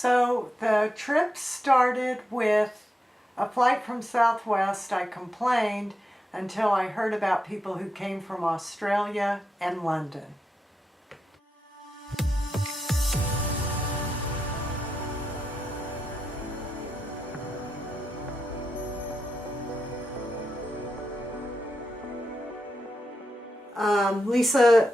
So the trip started with a flight from Southwest. I complained until I heard about people who came from Australia and London. Lisa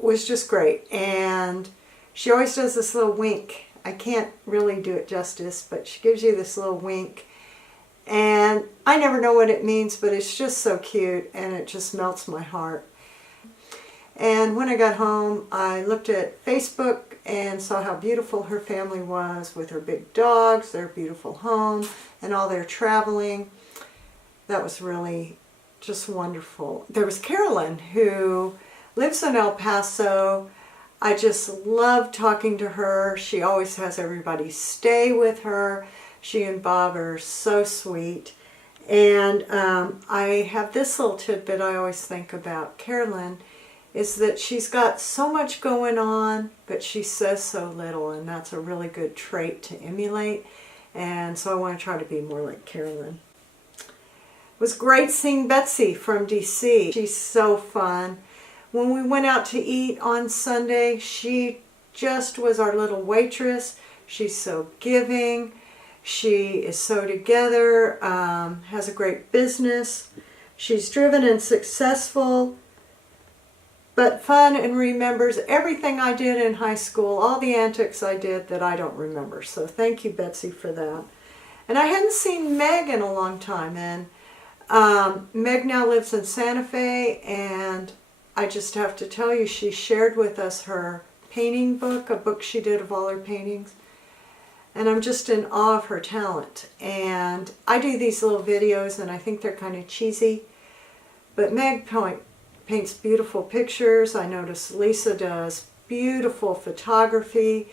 was just great, and she always does this little wink. I can't really do it justice, but she gives you this little wink, and I never know what it means, but it's just so cute, and it just melts my heart. And when I got home, I looked at Facebook and saw how beautiful her family was with her big dogs, their beautiful home, and all their traveling. That was really just wonderful. There was Carolyn, who lives in El Paso. I just love talking to her. She always has everybody stay with her. She and Bob are so sweet. And I have this little tidbit I always think about Carolyn, is that she's got so much going on, but she says so little, and that's a really good trait to emulate. And so I want to try to be more like Carolyn. It was great seeing Betsy from DC. She's so fun. When we went out to eat on Sunday, she just was our little waitress. She's so giving. She is so together, has a great business. She's driven and successful, but fun, and remembers everything I did in high school, all the antics I did that I don't remember. So thank you, Betsy, for that. And I hadn't seen Meg in a long time, and Meg now lives in Santa Fe, and I just have to tell you, she shared with us her painting book, a book she did of all her paintings. And I'm just in awe of her talent. And I do these little videos, and I think they're kind of cheesy. But Meg paints beautiful pictures. I notice Lisa does beautiful photography.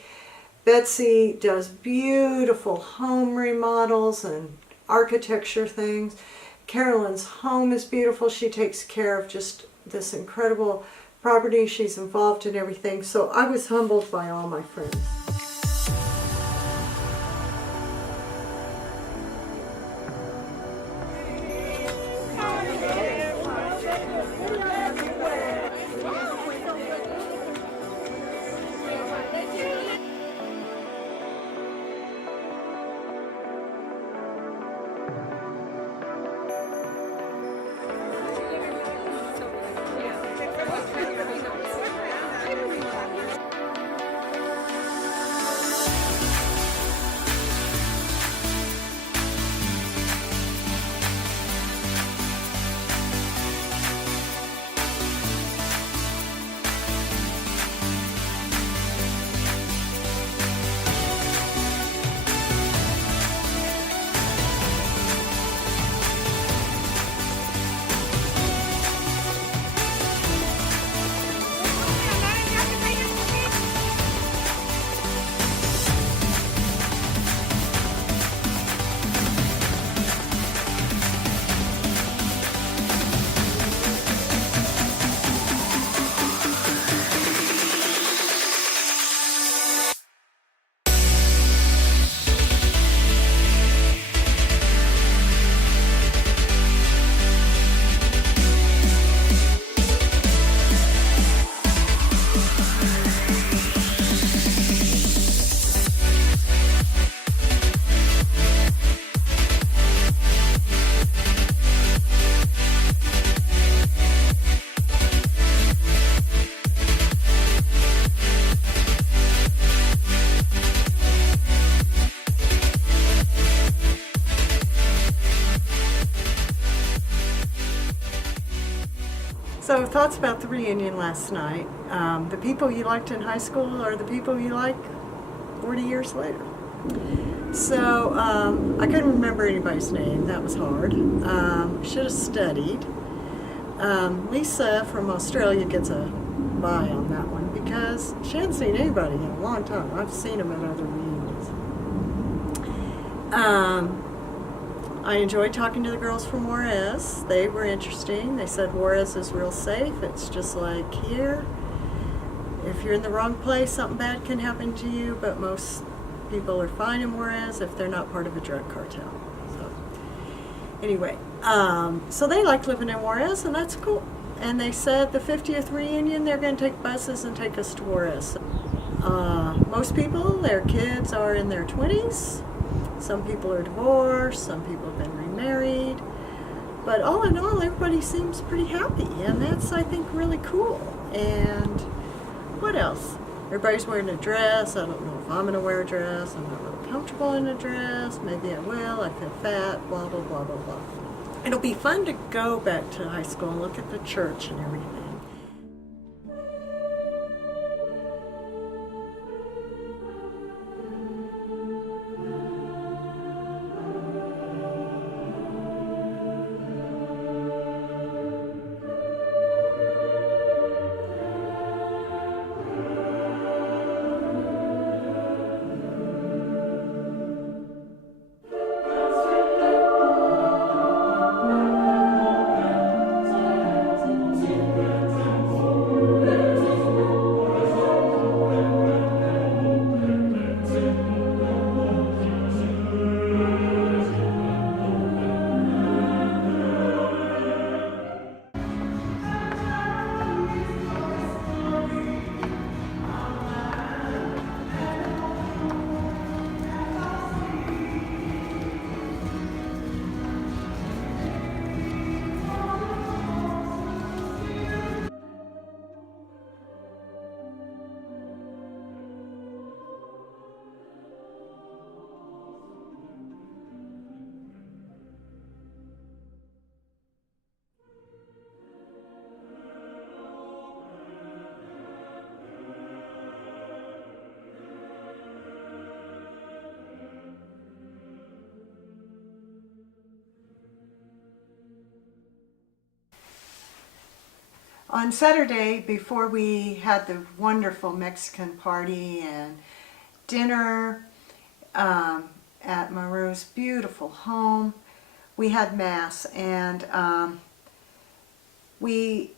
Betsy does beautiful home remodels and architecture things. Carolyn's home is beautiful. She takes care of just this incredible property. She's involved in everything. So I was humbled by all my friends. So thoughts about the reunion last night. The people you liked in high school are the people you like 40 years later. So I couldn't remember anybody's name. That was hard. Should have studied. Lisa from Australia gets a bye on that one because she hadn't seen anybody in a long time. I've seen them at other reunions. I enjoyed talking to the girls from Juarez. They were interesting. They said Juarez is real safe. It's just like here. If you're in the wrong place, something bad can happen to you, but most people are fine in Juarez if they're not part of a drug cartel. So anyway, so they like living in Juarez, and that's cool. And they said the 50th reunion, they're going to take buses and take us to Juarez. Most people, their kids are in their 20s. Some people are divorced. Some people have been remarried. But all in all, everybody seems pretty happy, and that's, I think, really cool. And what else? Everybody's wearing a dress. I don't know if I'm going to wear a dress. I'm not really comfortable in a dress. Maybe I will. I feel fat, blah, blah, blah, blah, blah. It'll be fun to go back to high school and look at the church and everything. On Saturday, before we had the wonderful Mexican party and dinner at Monroe's beautiful home, we had Mass, and we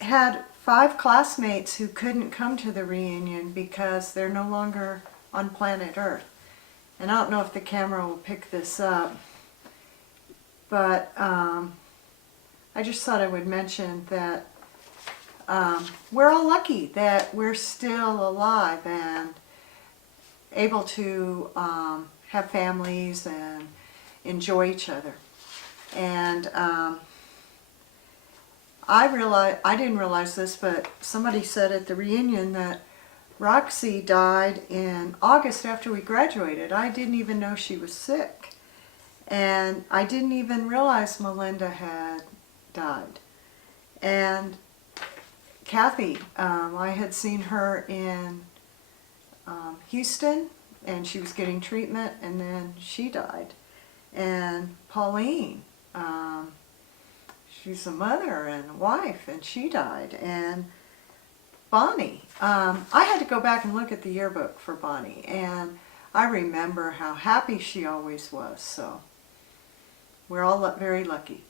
had 5 classmates who couldn't come to the reunion because they're no longer on planet Earth. And I don't know if the camera will pick this up, but I just thought I would mention that we're all lucky that we're still alive and able to have families and enjoy each other. And I didn't realize this, but somebody said at the reunion that Roxy died in August after we graduated. I didn't even know she was sick. And I didn't even realize Melinda had died. And Kathy, I had seen her in Houston, and she was getting treatment, and then she died. And Pauline, she's a mother and a wife, and she died. And Bonnie, I had to go back and look at the yearbook for Bonnie, and I remember how happy she always was. So we're all very lucky.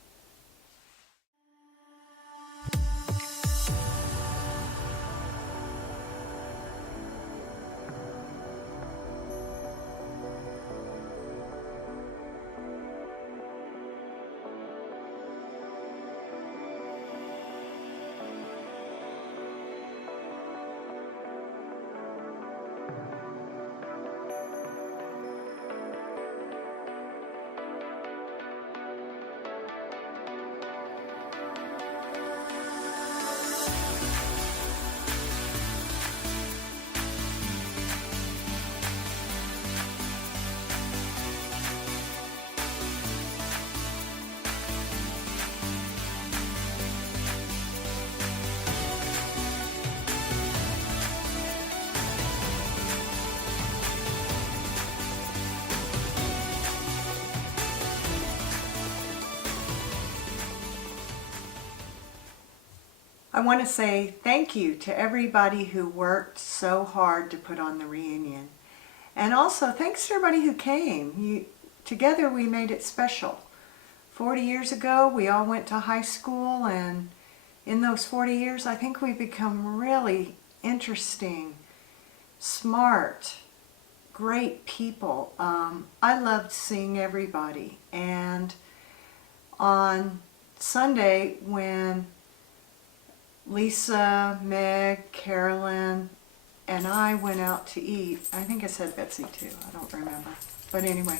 I want to say thank you to everybody who worked so hard to put on the reunion. And also thanks to everybody who came. Together we made it special. 40 years ago we all went to high school, and in those 40 years I think we've become really interesting, smart, great people. I loved seeing everybody. And on Sunday, when Lisa, Meg, Carolyn, and I went out to eat, I think I said Betsy too, I don't remember. But anyway,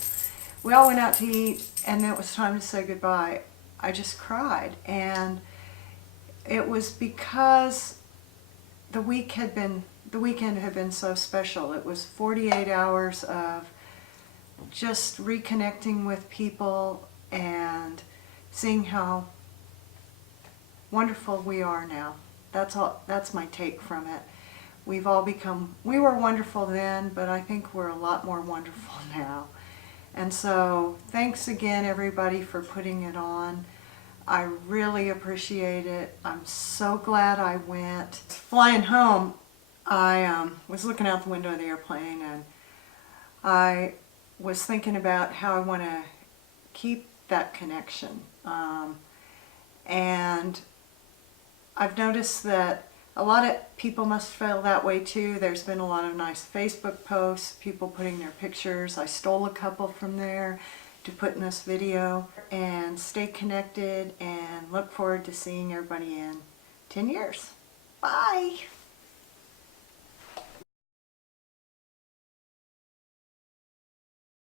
we all went out to eat, and it was time to say goodbye. I just cried, and it was because the weekend had been so special. It was 48 hours of just reconnecting with people and seeing how wonderful we are now. That's my take from it. We were wonderful then, but I think we're a lot more wonderful now. And so thanks again, everybody, for putting it on. I really appreciate it. I'm so glad I went. Flying home, I was looking out the window of the airplane, and I was thinking about how I want to keep that connection. And I've noticed that a lot of people must feel that way too. There's been a lot of nice Facebook posts, people putting their pictures. I stole a couple from there to put in this video. And stay connected, and look forward to seeing everybody in 10 years. Bye!